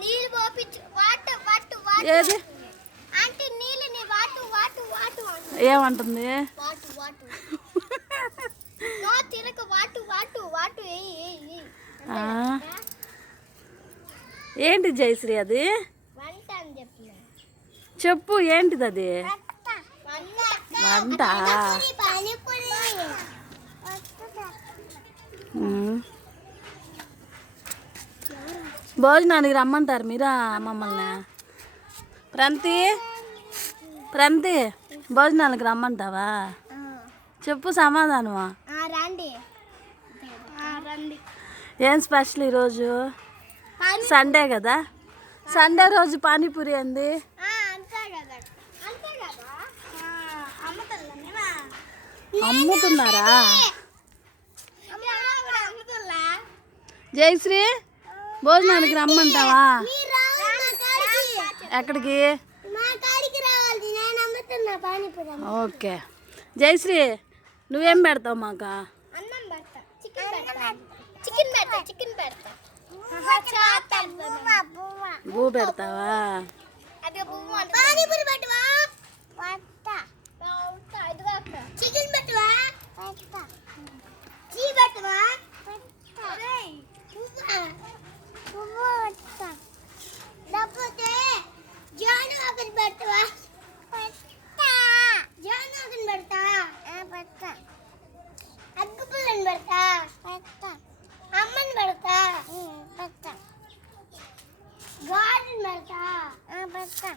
నీళ్ళు పోపించు వాటు వాటు వాటు ఏది అంటే నీళ్ళని వాటు వాటు వాటు ఏమంటుంది? వాటు వాటు నో తిరక వాటు వాటు వాటు ఏంటి జయశ్రీ అది? వంట అని చెప్పిన. చెప్పు ఏంటిది అది? వంట. భోజనానికి రమ్మంటారు మీరా మమ్మల్ని? ప్రంతి భోజనానికి రమ్మంటావా? చెప్పు సమాధానమా? రండి రండి. ఏం స్పెషల్ ఈరోజు? సండే కదా, సండే రోజు పానీపూరి అంది. అమ్ముతున్నారా? జయశ్రీ భోజనానికి రమ్మంటావా? ఎక్కడికి? ఓకే జయశ్రీ నువ్వేం పెడతావు మాకు? బూ పెడతావా? చికెన్ పెట్టవా?